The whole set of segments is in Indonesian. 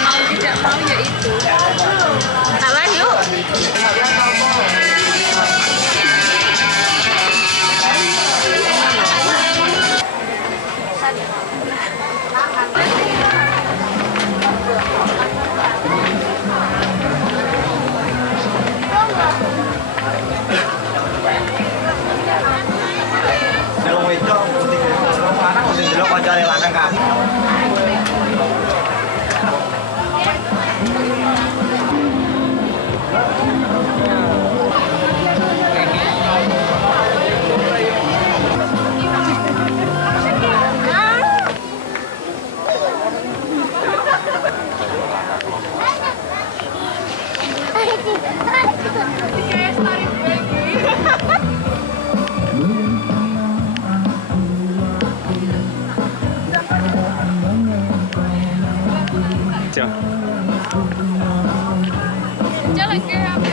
Mau tidak mau ya itu. Salah yuk. Delok wedok, delok lanang, delok kancane lanang kan. Jalan ke HP.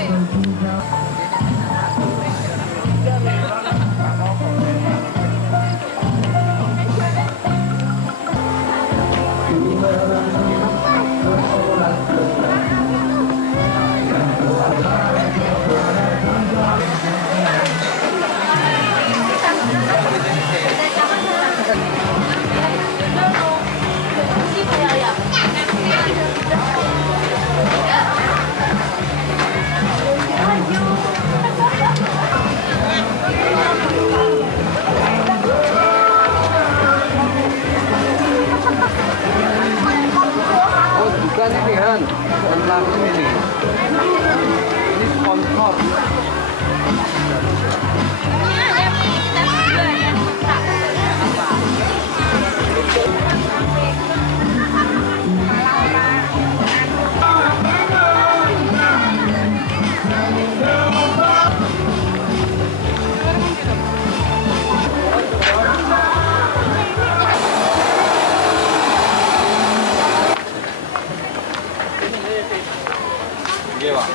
Oh, bukan ini kan, bukan langsung ini. Ini sponsor. Iya, Pak.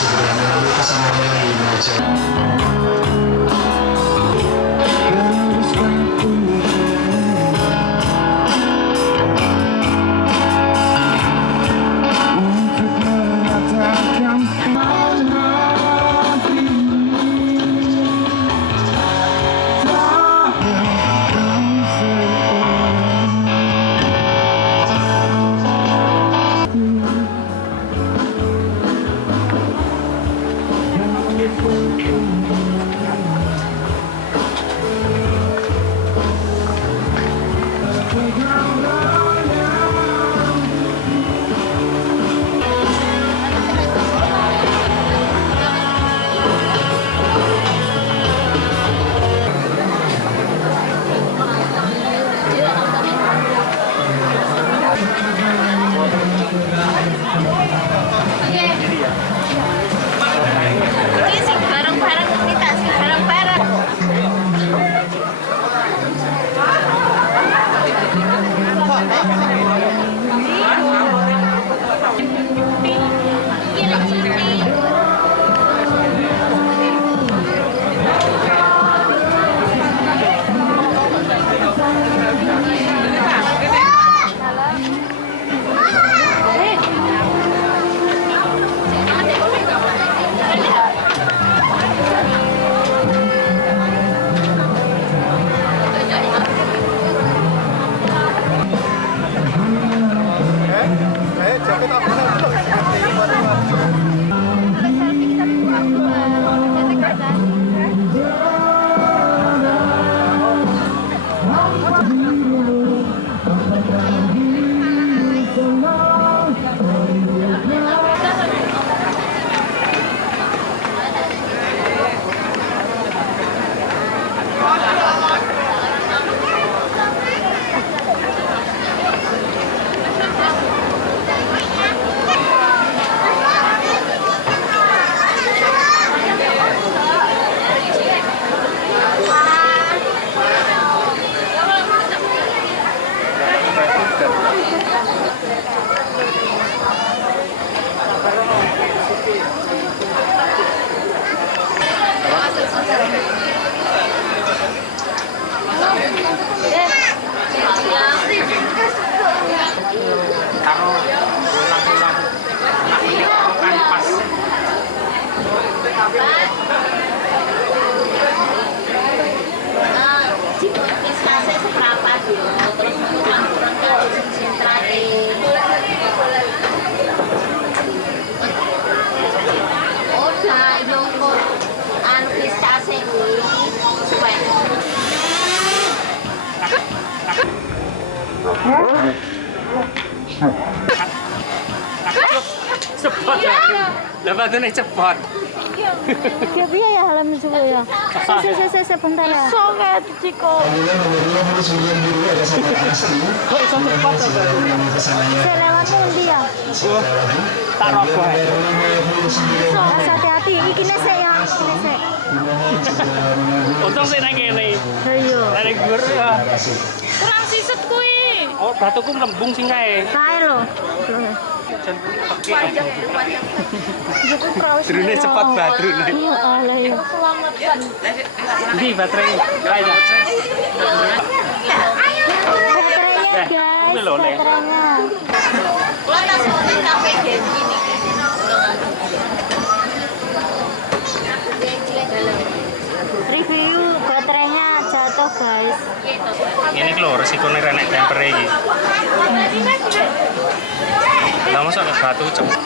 segera melalui pesanannya di meja. Ini sih bareng-bareng kita sih bareng-bareng. Cepot ya. Lah batune cepot. Ya piye ya halam juga ya. Sebentar ya. Iso kayak Ciko. Kemudian nomor 29 biru ada sahabat Asti. Kok iso cepot to, Mbak? Melalui pesanannya. Saya lewat ndi ya? Tak rokok. So, hati-hati iki nesek ya. Nesek. Untung sik nang kene. Ayo. Nek gur ya. Kurang sisut kuwi. Oh, batuku melembung sing kae. Kae lho. Drone cepat baterune. Iya, alah ya. Ndi baterai? Kae ya. Baterainya guys. Kuwi lho, Le. Baterainya. Kuwi tak sebutin kafe Genji nih. Review baterainya jatuh guys. Ini lho resikone renek temper iki. Lah mosok nek batu cepet.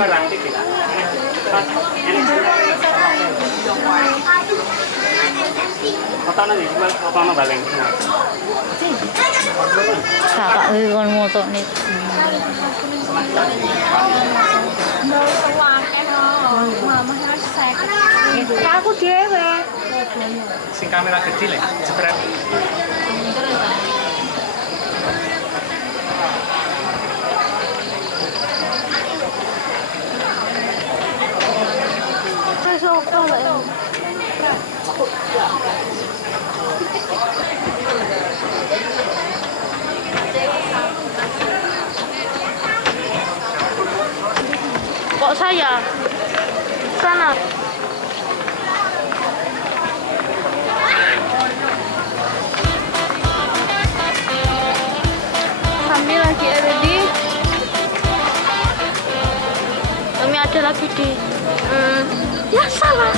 Barang iki. Kakak iki kon moto nih. Aku dhewe. Sing kamera kecil ya, jepret. Kok saya? Sana. Kami lagi ada di. Kami ada lagi di. Ya salah.